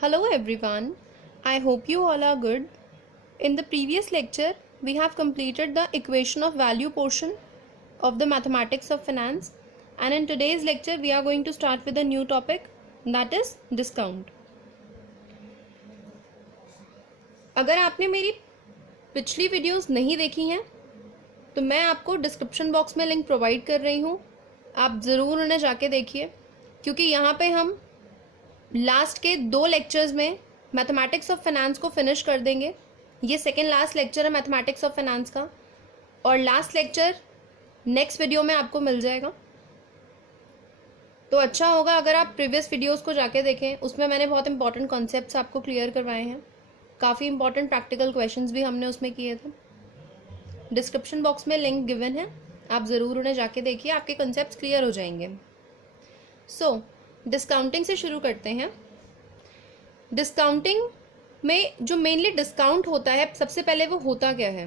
Hello everyone, I hope you all are good. In the previous lecture, we have completed the equation of value portion of the mathematics of finance, and in today's lecture we are going to start with a new topic, that is discount. अगर आपने मेरी पिछली videos नहीं देखी हैं तो मैं आपको डिस्क्रिप्शन बॉक्स में लिंक प्रोवाइड कर रही हूँ, आप ज़रूर उन्हें जाके देखिए क्योंकि यहाँ पे हम लास्ट के 2 लेक्चर्स में मैथमेटिक्स ऑफ फाइनेंस को फिनिश कर देंगे। ये सेकेंड लास्ट लेक्चर है मैथमेटिक्स ऑफ फाइनेंस का और लास्ट लेक्चर नेक्स्ट वीडियो में आपको मिल जाएगा। तो अच्छा होगा अगर आप प्रीवियस वीडियोस को जाके देखें, उसमें मैंने बहुत इंपॉर्टेंट कॉन्सेप्ट्स आपको क्लियर करवाए हैं, काफ़ी इंपॉर्टेंट प्रैक्टिकल क्वेश्चंस भी हमने उसमें किए थे। डिस्क्रिप्शन बॉक्स में लिंक गिवन है, आप ज़रूर उन्हें जाके देखिए, आपके कॉन्सेप्ट्स क्लियर हो जाएंगे। डिस्काउंटिंग से शुरू करते हैं। डिस्काउंटिंग में जो मेनली डिस्काउंट होता है, सबसे पहले वो होता क्या है?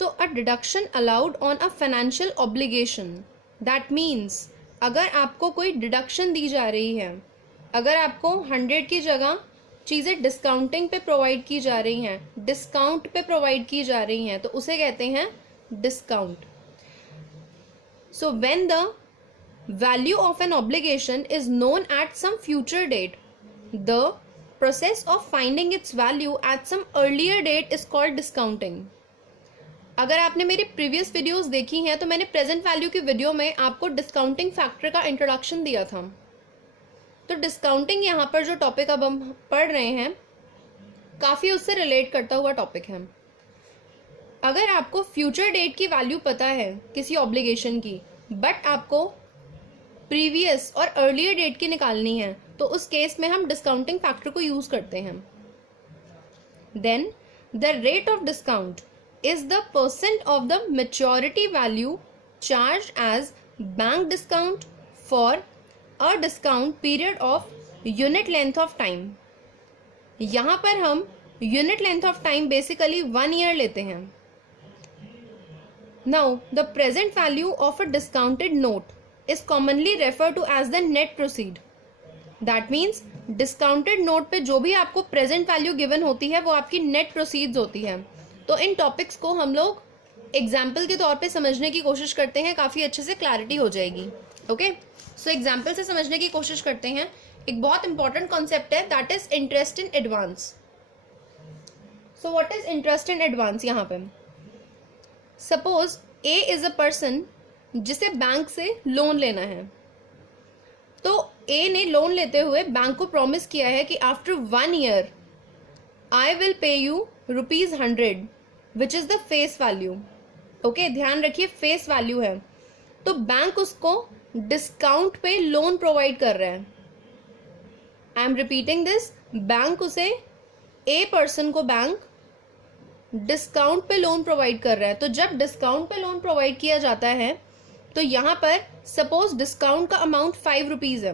A deduction allowed on a financial obligation. That means अगर आपको कोई डिडक्शन दी जा रही है, अगर आपको 100 की जगह चीज़ें डिस्काउंटिंग पे प्रोवाइड की जा रही हैं, डिस्काउंट पे प्रोवाइड की जा रही हैं, तो उसे कहते हैं discount. So when the value of an obligation is known at some future date, the process of finding its value at some earlier date is called discounting. अगर आपने मेरी प्रीवियस वीडियोस देखी हैं तो मैंने प्रेजेंट वैल्यू की video में आपको डिस्काउंटिंग फैक्टर का इंट्रोडक्शन दिया था। तो डिस्काउंटिंग यहाँ पर जो टॉपिक अब हम पढ़ रहे हैं काफ़ी उससे रिलेट करता हुआ टॉपिक है। अगर आपको फ्यूचर डेट की वैल्यू पता है किसी ऑब्लिगेशन की, बट आपको प्रीवियस और अर्लियर डेट की निकालनी है, तो उस केस में हम डिस्काउंटिंग फैक्टर को यूज करते हैं। Then the rate of discount is the percent of the maturity value charge as bank discount for a discount period of unit length of time. यहां पर हम unit length of time basically 1 year लेते हैं। Now the present value of a discounted note is commonly referred to as the net proceed. That means discounted note पे जो भी आपको present value given होती है वो आपकी net proceeds होती है। तो इन टॉपिक्स को हम लोग एग्जाम्पल के तौर पे समझने की कोशिश करते हैं, काफ़ी अच्छे से क्लैरिटी हो जाएगी। ओके, सो एग्जाम्पल से समझने की कोशिश करते हैं। एक बहुत इंपॉर्टेंट कॉन्सेप्ट है, that is interest in advance. So what is interest in advance? यहाँ पे suppose A is a person जिसे बैंक से लोन लेना है, तो ए ने लोन लेते हुए बैंक को प्रॉमिस किया है कि after 1 year I will pay you ₹100 which is the face value. Okay, ध्यान रखिए फेस वैल्यू है। तो बैंक उसको डिस्काउंट पे लोन प्रोवाइड कर रहा है। I am repeating this, bank उसे ए पर्सन को बैंक डिस्काउंट पे लोन प्रोवाइड कर रहा है। तो जब डिस्काउंट पे लोन प्रोवाइड किया जाता है तो यहां पर सपोज डिस्काउंट का अमाउंट 5 रुपीज है,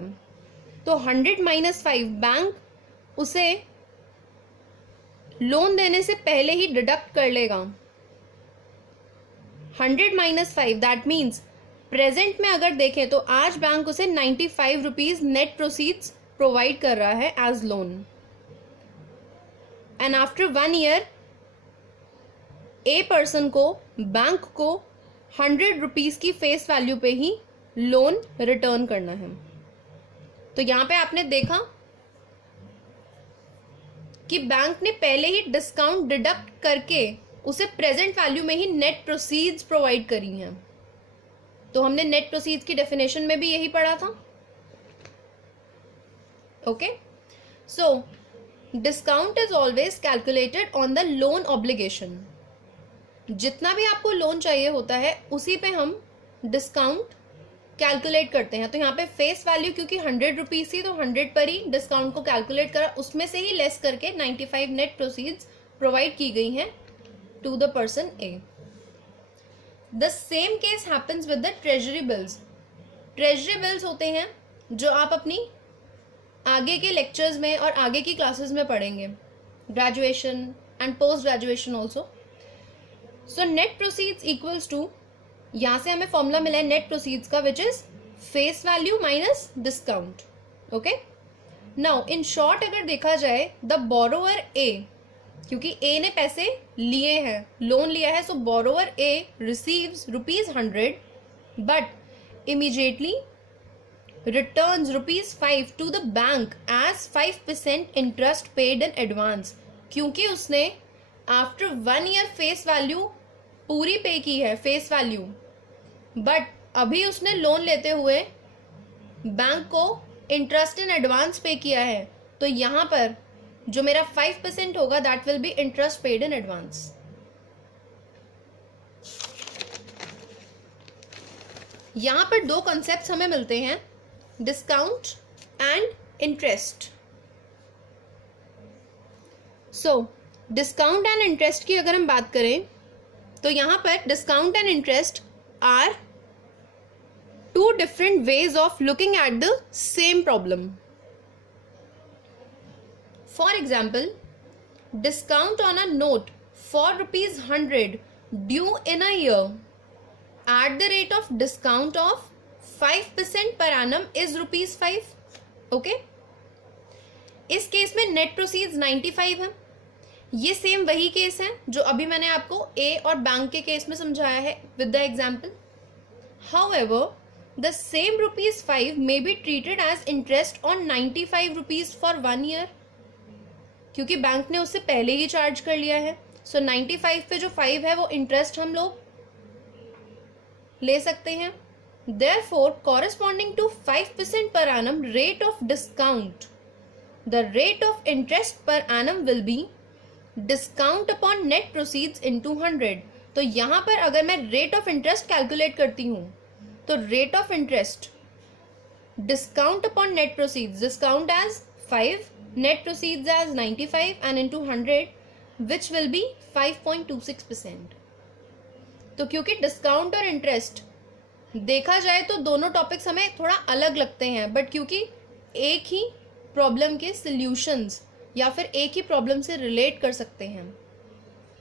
तो 100 - 5 बैंक उसे लोन देने से पहले ही डिडक्ट कर लेगा। 100 - 5 दैट मीन्स प्रेजेंट में अगर देखें तो आज बैंक उसे 95 रुपीज नेट प्रोसीड्स प्रोवाइड कर रहा है as loan, and after 1 year A person को बैंक को 100 रुपीज की फेस वैल्यू पे ही लोन रिटर्न करना है। तो यहां पे आपने देखा कि बैंक ने पहले ही डिस्काउंट डिडक्ट करके उसे प्रेजेंट वैल्यू में ही नेट प्रोसीड्स प्रोवाइड करी हैं। तो हमने नेट प्रोसीड्स की डेफिनेशन में भी यही पढ़ा था। Okay, so discount is always calculated on the loan obligation. जितना भी आपको लोन चाहिए होता है उसी पे हम डिस्काउंट कैलकुलेट करते हैं। तो यहाँ पे फेस वैल्यू क्योंकि 100 रुपीज थी तो 100 पर ही डिस्काउंट को कैलकुलेट करा, उसमें से ही लेस करके 95 नेट प्रोसीड्स प्रोवाइड की गई हैं to the person A. The same case happens with the treasury bills. Treasury bills होते हैं जो आप अपनी आगे के लेक्चर्स में और आगे की क्लासेस में पढ़ेंगे, graduation and post graduation also. So net proceeds equals to, यहां से हमें फॉर्मूला मिला है नेट प्रोसीड्स का, which is face value minus discount. Okay, now in short अगर देखा जाए, द बोरोअर ए, क्योंकि ए ने पैसे लिए हैं, लोन लिया है, so borrower A receives ₹100 but immediately returns ₹5 to the bank as 5% interest paid in advance, क्योंकि उसने आफ्टर 1 year फेस वैल्यू पूरी पे की है, फेस वैल्यू, बट अभी उसने लोन लेते हुए बैंक को इंटरेस्ट इन एडवांस पे किया है, तो यहाँ पर जो मेरा 5% होगा that will be interest paid in advance. यहाँ पर दो कॉन्सेप्ट्स हमें मिलते हैं, discount and interest. So discount and interest की अगर हम बात करें तो यहाँ पर discount and interest are two different ways of looking at the same problem. For example, discount on a note for ₹100 due in a year at the rate of discount of 5% per annum is ₹5. Okay, इस case में net proceeds 95 है। ये same वही case है जो अभी मैंने आपको ए और बैंक के केस में समझाया है with the example. However the सेम ₹5 may be treated as interest on 95 rupees for 1 year, क्योंकि बैंक ने उससे पहले ही चार्ज कर लिया है। सो 95 पे जो 5 है वो इंटरेस्ट हम लोग ले सकते हैं। Therefore, corresponding to 5% per annum rate of discount, the rate of interest per annum will be discount upon net proceeds into 100। तो यहाँ पर अगर मैं rate of interest कैलकुलेट करती हूँ तो rate of interest discount upon net proceeds, discount as 5, net proceeds as 95 and into 100 which will be 5.26%। तो क्योंकि डिस्काउंट और इंटरेस्ट देखा जाए तो दोनों टॉपिक्स हमें थोड़ा अलग लगते हैं, बट क्योंकि एक ही प्रॉब्लम के सॉल्यूशंस या फिर एक ही प्रॉब्लम से रिलेट कर सकते हैं।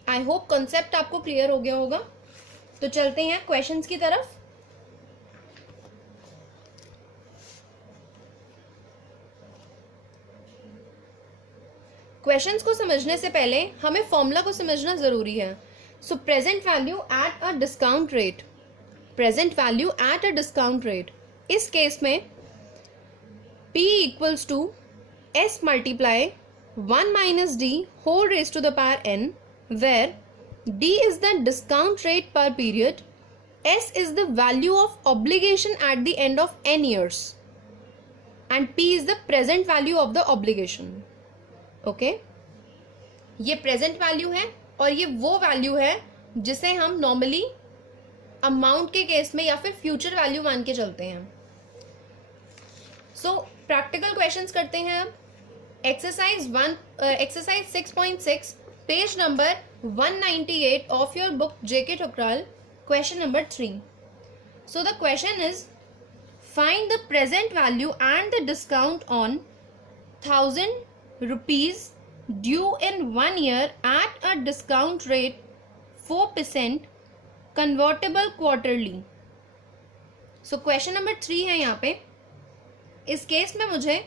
आई होप कॉन्सेप्ट आपको क्लियर हो गया होगा। तो चलते हैं क्वेश्चंस की तरफ। क्वेश्चंस को समझने से पहले हमें फॉर्मूला को समझना जरूरी है। So present value at a discount rate, present value at a discount rate, इस केस में P equals to S multiply 1 minus D whole raised to the power n, where D is the discount rate per period, S is the value of obligation at the end of n years and P is the present value of the obligation। Okay? ये present value है और ये वो value है जिसे हम normally amount के case में या फिर फ्यूचर वैल्यू मान के चलते हैं। सो प्रैक्टिकल क्वेश्चंस करते हैं अब। Exercise 6.6 page number 198 of your book JK Thukral, question number 3। So the question is find the present value and the discount on ₹1000 due in 1 year at a discount rate 4% convertible quarterly। So question number 3 है यहाँ पे। इस case में मुझे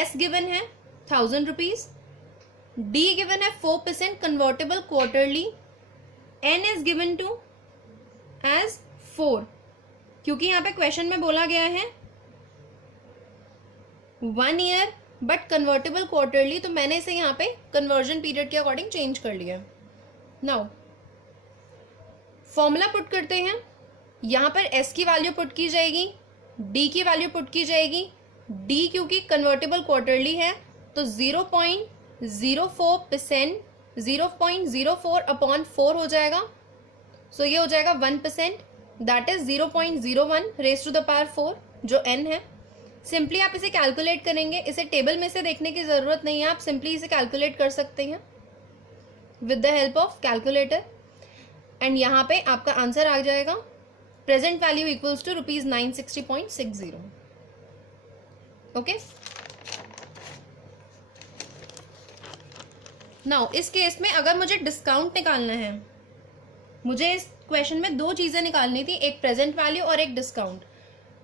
S given है ₹1000, D given है 4% convertible quarterly, N is given to as 4, क्योंकि यहाँ पे क्वेश्चन में बोला गया है 1 year बट कन्वर्टेबल क्वार्टरली, तो मैंने इसे यहाँ पे कन्वर्जन पीरियड के अकॉर्डिंग चेंज कर लिया। नाउ फॉर्मूला पुट करते हैं। यहाँ पर S की वैल्यू पुट की जाएगी, D की वैल्यू पुट की जाएगी। D क्योंकि कन्वर्टेबल क्वार्टरली है तो 0.04%, 0.04 अपॉन 4 हो जाएगा। सो ये हो जाएगा 1%, that is 0.01 raise to the power 4 जो n है। सिंपली आप इसे कैलकुलेट करेंगे, इसे टेबल में से देखने की जरूरत नहीं है, आप सिंपली इसे कैलकुलेट कर सकते हैं with the help of calculator and यहाँ पे आपका आंसर आ जाएगा present value equals to ₹960.60। Okay, now इस केस में अगर मुझे डिस्काउंट निकालना है, मुझे इस क्वेश्चन में दो चीजें निकालनी थी, एक प्रेजेंट वैल्यू और एक डिस्काउंट।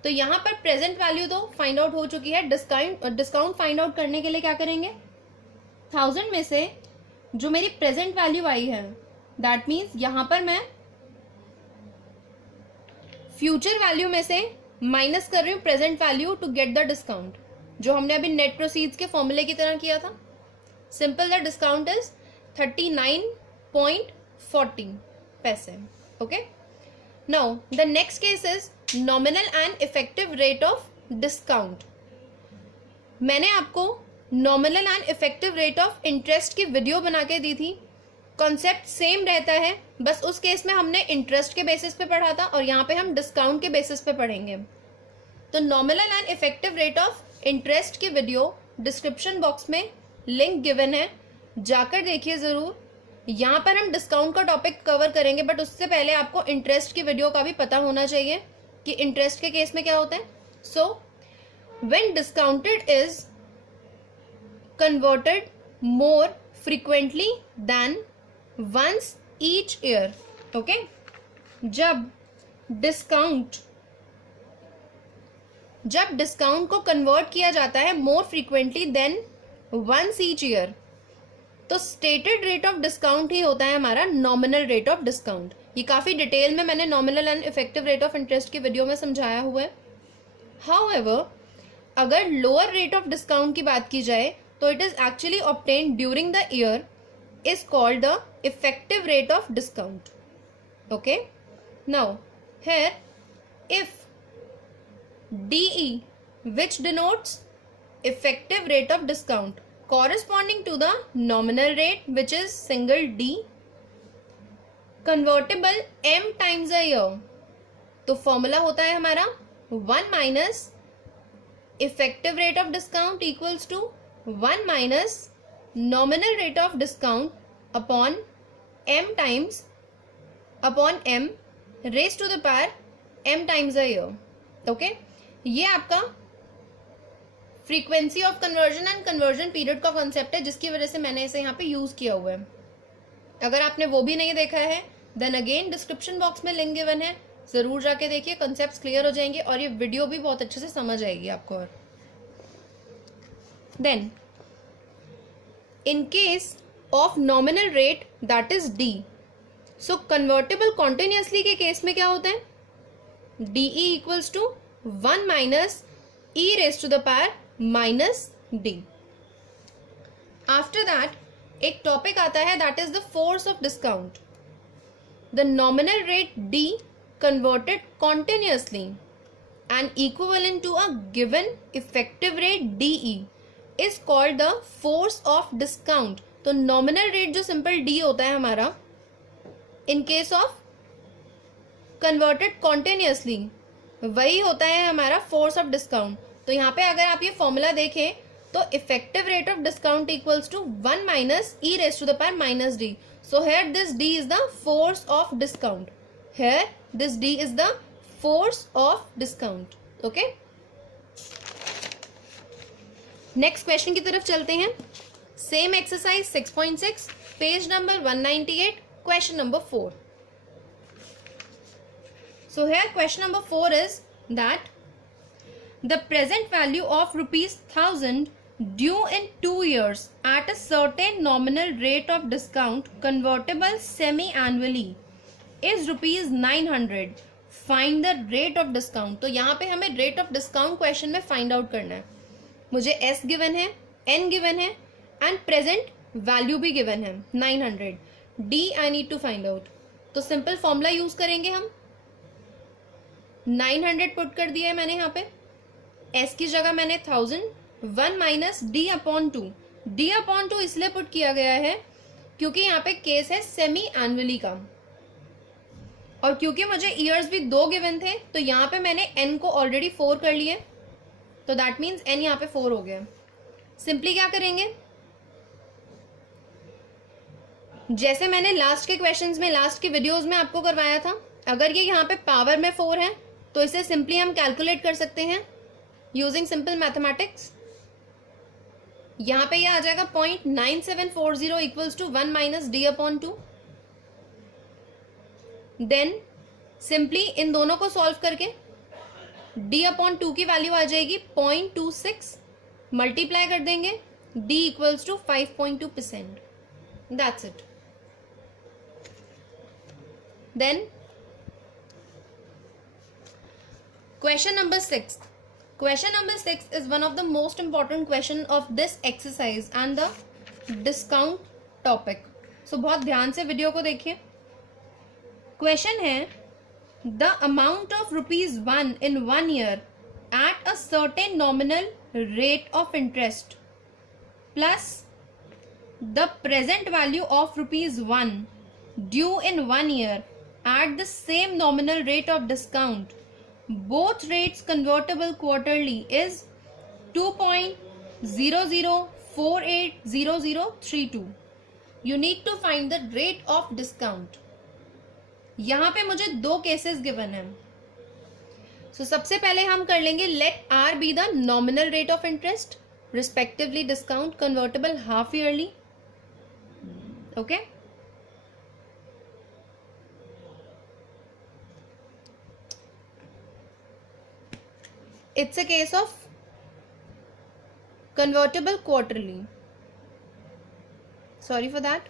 तो यहाँ पर प्रेजेंट वैल्यू तो फाइंड आउट हो चुकी है। डिस्काउंट फाइंड आउट करने के लिए क्या करेंगे, 1000 में से जो मेरी प्रेजेंट वैल्यू आई है, दैट मीन्स यहां पर मैं फ्यूचर वैल्यू में से माइनस कर रही हूं present value to get the discount, जो हमने अभी नेट प्रोसीड्स के फॉर्मूले की तरह किया था। सिंपल, द डिस्काउंट इज 39.40 पैसे। Okay, now the next case is nominal and effective rate of discount. मैंने आपको nominal and effective rate of interest की वीडियो बना के दी थी। कॉन्सेप्ट सेम रहता है, बस उस केस में हमने इंटरेस्ट के बेसिस पे पढ़ा था और यहाँ पे हम डिस्काउंट के बेसिस पे पढ़ेंगे। तो nominal and effective rate of interest की वीडियो डिस्क्रिप्शन बॉक्स में लिंक गिवन है, जाकर देखिए ज़रूर। यहाँ पर हम डिस्काउंट का टॉपिक कवर करेंगे, बट उससे पहले आपको इंटरेस्ट की वीडियो का भी पता होना चाहिए कि इंटरेस्ट के केस में क्या होता है। So when discounted is converted more frequently than once each year. Okay, जब डिस्काउंट को कन्वर्ट किया जाता है more frequently than once each year, तो स्टेटेड रेट ऑफ डिस्काउंट ही होता है हमारा नॉमिनल रेट ऑफ डिस्काउंट। ये काफी डिटेल में मैंने nominal and effective rate of interest की वीडियो में समझाया हुआ है। हाउएवर, अगर लोअर रेट ऑफ डिस्काउंट की बात की जाए तो it is actually obtained during the year is called the effective rate of discount. Okay, now here if DE, which denotes effective rate of discount corresponding to the nominal rate, which is single D, convertible m times a year, तो formula होता है हमारा 1 minus effective rate of discount equals to 1 minus nominal rate of discount upon m times upon m raised to the power m times a year. Okay, ये आपका frequency of conversion and conversion period का concept है, जिसकी वजह से मैंने इसे यहाँ पे यूज किया हुआ है। अगर आपने वो भी नहीं देखा है, देन अगेन डिस्क्रिप्शन बॉक्स में लिंक गिवन है, जरूर जाके देखिए, कॉन्सेप्ट्स क्लियर हो जाएंगे और ये वीडियो भी बहुत अच्छे से समझ आएगी आपको। और then in case of nominal rate, that is D, so convertible continuously के केस में क्या होता है, DE equals to 1 minus E raised to the power minus D. After that एक टॉपिक आता है, that is the force of discount. The nominal rate D converted continuously and equivalent to a given effective rate DE is called the force of discount. तो nominal rate जो simple D होता है हमारा, in case of converted continuously, वही होता है हमारा force of discount. तो यहाँ पे अगर आप ये फॉर्मूला देखें तो effective rate of discount equals to 1 minus e raised to the power minus d. So here this d is the force of discount. Here this d is the force of discount. Okay. Next question की तरफ चलते हैं। Same exercise 6.6, page number 198, question number 4। So here question number 4 is that the present value of ₹1000 due in 2 years at a certain nominal rate of discount convertible semi annually is ₹900। Find the rate of discount. तो यहाँ पे हमें rate of discount question में find out करना है। मुझे S given है, N given है एंड प्रेजेंट वैल्यू भी गिवन है 900। D I need to find out. तो सिंपल फॉर्मूला यूज करेंगे हम। 900 पुट कर दिया है मैंने यहाँ पे, S की जगह मैंने 1000, 1 minus D upon 2। D upon 2 इसलिए पुट किया गया है क्योंकि यहाँ पे केस है सेमी एनुअली का, और क्योंकि मुझे ईयर्स भी 2 गिवन थे तो यहाँ पे मैंने N को ऑलरेडी 4 कर लिए, तो दैट मीन्स N यहाँ पे 4 हो गया। सिंपली क्या करेंगे, जैसे मैंने लास्ट के क्वेश्चंस में, लास्ट की वीडियोस में आपको करवाया था, अगर ये यहाँ पे पावर में 4 है तो इसे सिंपली हम कैलकुलेट कर सकते हैं यूजिंग सिंपल मैथमेटिक्स। यहाँ पे ये आ जाएगा 0.9740 equals to 1 minus D upon 2। Then simply इन दोनों को सॉल्व करके डी अपॉन टू की वैल्यू आ जाएगी 0.26, मल्टीप्लाई कर देंगे, D equals to 5.2%. That's it. Then question number 6. Question number 6 is one of the most important question of this exercise and the discount topic. So बहुत ध्यान से video को देखिए. Question है the amount of ₹1 in 1 year at a certain nominal rate of interest plus the present value of ₹1 due in 1 year at the same nominal rate of discount, both rates convertible quarterly, is 2.00480032. You need to find the rate of discount. यहाँ पे मुझे दो cases given है. सो सबसे पहले हम कर लेंगे let R be the nominal rate of interest respectively discount convertible half yearly. Okay, it's a case of convertible quarterly. Sorry for that.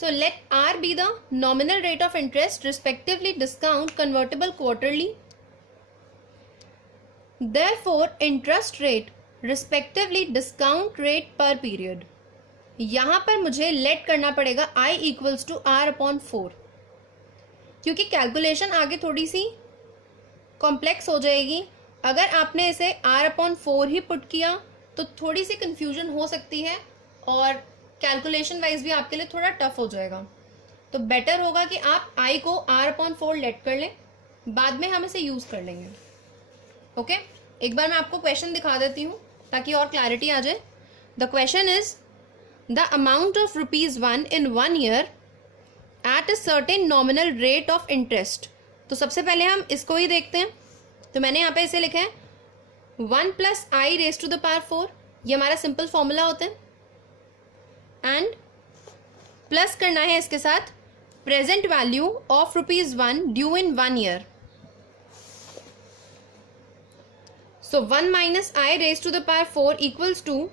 So let R be the nominal rate of interest respectively discount convertible quarterly. Therefore interest rate respectively discount rate per period. यहाँ पर मुझे let करना पड़ेगा I equals to R upon 4, क्योंकि calculation आगे थोड़ी C complex हो जाएगी. अगर आपने इसे r अपॉन 4 ही पुट किया तो थोड़ी सी कंफ्यूजन हो सकती है और कैलकुलेशन वाइज भी आपके लिए थोड़ा टफ हो जाएगा. तो बेटर होगा कि आप i को r अपॉन 4 लेट कर लें, बाद में हम इसे यूज कर लेंगे. ओके, एक बार मैं आपको क्वेश्चन दिखा देती हूँ ताकि और क्लैरिटी आ जाए. The question is the amount of ₹1 in 1 year at a certain nominal rate of interest. तो सबसे पहले हम इसको ही देखते हैं. तो मैंने यहाँ पे इसे लिखा है 1 + i raised to the power 4. ये हमारा सिंपल फॉर्मूला होता है. एंड प्लस करना है इसके साथ present value of ₹1 due in 1 year. So 1 - i raised to the power 4 equals to,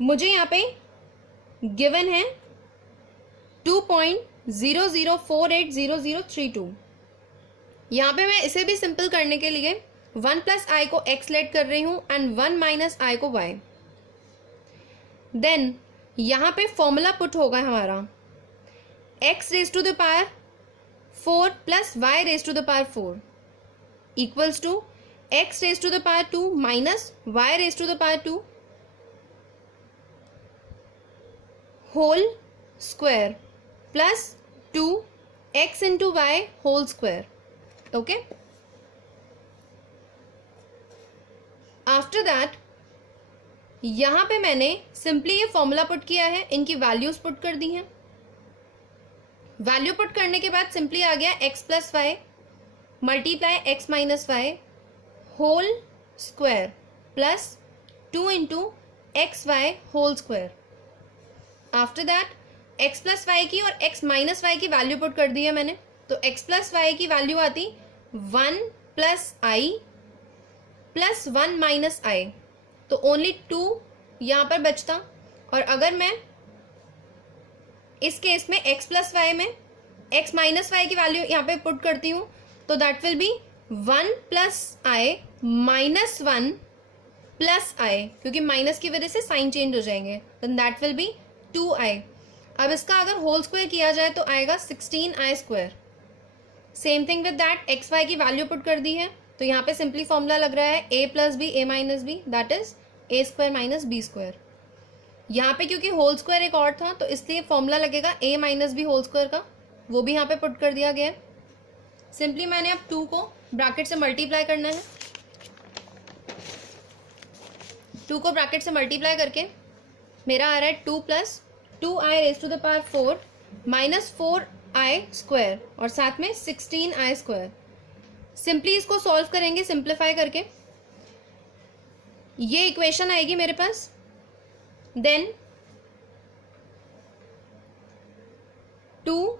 मुझे यहाँ पे गिवन है 2.00480032. यहाँ पे मैं इसे भी सिंपल करने के लिए 1 + i को x लेट कर रही हूँ एंड 1 - i को y. देन यहाँ पे फॉर्मूला पुट होगा हमारा x raised to the power 4 + y raised to the power 4 equals to x raised to the power 2 minus y raised to the power 2 whole square plus 2x into y whole square. Okay, after that यहां पे मैंने simply ये formula put किया है, इनकी values put कर दी हैं. Value put करने के बाद सिंपली आ गया x + y multiply x - y whole square plus 2 into xy whole square. After that x + y की और x - y की वैल्यू पुट कर दी है मैंने. तो x + y की वैल्यू आती 1 + i + 1 - i. तो ओनली 2 यहाँ पर बचता. और अगर मैं इस केस में x + y में x - y की वैल्यू यहाँ पे पुट करती हूँ तो that will be 1 + i - 1 + i, क्योंकि माइनस की वजह से साइन चेंज हो जाएंगे. Then that will be 2i. अब इसका अगर होल स्क्वायर किया जाए तो आएगा 16i². Same thing with that x y की वैल्यू पुट कर दी है. तो यहाँ पे सिंपली फॉर्मूला लग रहा है a + b a - b that is a² - b². यहाँ पे क्योंकि होल स्क्वायर एक और था तो इसलिए फॉर्मूला लगेगा a - b होल स्क्वायर का, वो भी यहाँ पे पुट कर दिया गया है. सिंपली मैंने अब 2 को ब्रैकेट से मल्टीप्लाई करना है. 2 को ब्रैकेट से मल्टीप्लाई करके मेरा आ रहा है 2 + 2i raised to the power 4 - 4i² और साथ में 16i². सिंपली इसको सॉल्व करेंगे सिंप्लीफाई करके. ये इक्वेशन आएगी मेरे पास. देन 2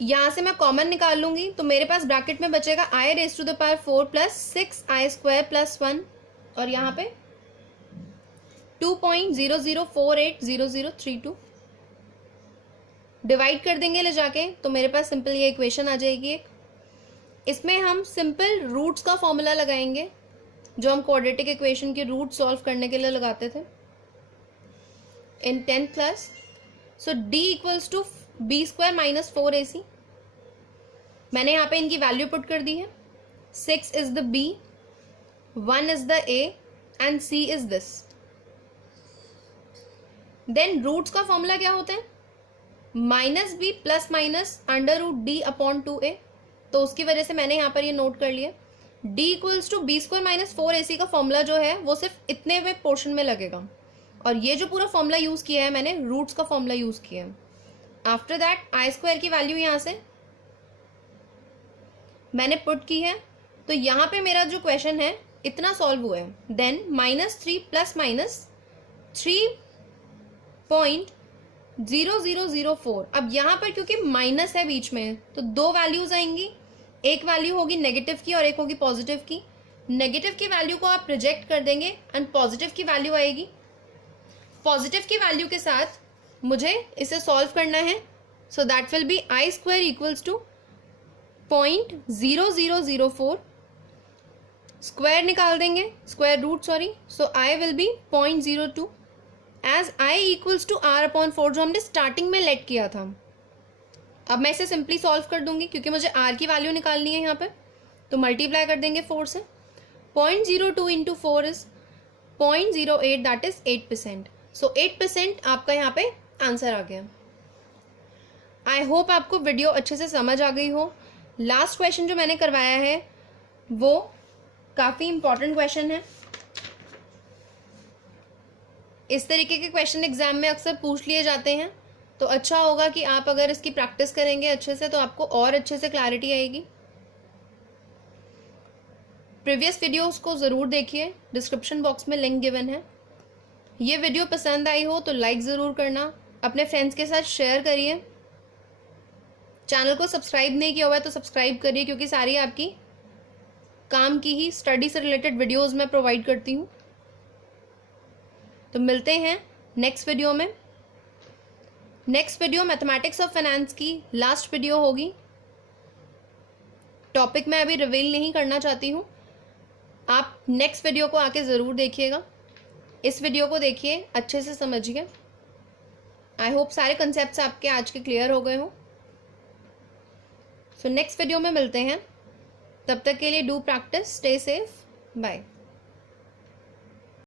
यहाँ से मैं कॉमन निकाल लूंगी तो मेरे पास ब्रैकेट में बचेगा I raise to the power 4 plus 6i² plus 1 और यहाँ पे 2.00480032 डिवाइड कर देंगे ले जाके तो मेरे पास सिंपल ये इक्वेशन आ जाएगी एक। इसमें हम सिंपल रूट्स का फॉर्मूला लगाएंगे जो हम क्वाड्रेटिक इक्वेशन के रूट सॉल्व करने के लिए लगाते थे in 10th class. So d equals to b² minus 4ac। मैंने यहाँ पे इनकी वैल्यू पुट कर दी है। 6 is the b, 1 is the a and c is this. Then roots का फॉर्मूला क्या होता है? Minus b plus minus under root d upon 2a। तो उसकी वजह से मैंने यहाँ पर ये नोट कर लिया। d equals to b² minus 4ac का फॉर्मूला जो है वो सिर्फ इतने में पोर्शन में लगेगा और ये जो पूरा फॉर्मूला यूज किया है मैंने रूट्स का फॉर्मूला यूज किया है। आफ्टर दैट i² की वैल्यू यहां से मैंने पुट की है तो यहाँ पे मेरा जो क्वेश्चन है इतना सॉल्व हुआ है। Then -3 plus minus 3.0004। अब यहाँ पर क्योंकि माइनस है बीच में तो दो वैल्यूज आएंगी, एक वैल्यू होगी नेगेटिव की और एक होगी पॉजिटिव की। नेगेटिव की वैल्यू को आप रिजेक्ट कर देंगे एंड पॉजिटिव की वैल्यू आएगी। पॉजिटिव की वैल्यू के साथ मुझे इसे सॉल्व करना है so that will be i² equals to 0.0004। Square निकाल देंगे, square root sorry, so i will be 0.02 as i equals to r upon 4 जो हमने स्टार्टिंग में लेट किया था। अब मैं इसे सिंपली सॉल्व कर दूंगी क्योंकि मुझे r की वैल्यू निकालनी है यहाँ पे, तो मल्टीप्लाई कर देंगे 4 से। 0.02 इंटू 4 इज 0.08 दैट इज 8%। सो 8% आपका यहाँ पे आंसर आ गया। आई होप आपको वीडियो अच्छे से समझ आ गई हो। लास्ट क्वेश्चन जो मैंने करवाया है वो काफ़ी इंपॉर्टेंट क्वेश्चन है। इस तरीके के क्वेश्चन एग्जाम में अक्सर पूछ लिए जाते हैं तो अच्छा होगा कि आप अगर इसकी प्रैक्टिस करेंगे अच्छे से तो आपको और अच्छे से क्लैरिटी आएगी। प्रीवियस वीडियोस को ज़रूर देखिए, डिस्क्रिप्शन बॉक्स में लिंक गिवन है। ये वीडियो पसंद आई हो तो लाइक ज़रूर करना, अपने फ्रेंड्स के साथ शेयर करिए। चैनल को सब्सक्राइब नहीं किया हुआ है तो सब्सक्राइब करिए क्योंकि सारी आपकी काम की ही स्टडी से रिलेटेड वीडियोस मैं प्रोवाइड करती हूँ। तो मिलते हैं नेक्स्ट वीडियो में। Next video mathematics of finance की लास्ट वीडियो होगी। टॉपिक मैं अभी रिवील नहीं करना चाहती हूँ, आप नेक्स्ट वीडियो को आके ज़रूर देखिएगा। इस वीडियो को देखिए, अच्छे से समझिए। आई होप सारे कंसेप्ट्स आपके आज के क्लियर हो गए हो। सो नेक्स्ट वीडियो में मिलते हैं, तब तक के लिए do practice, stay safe, bye.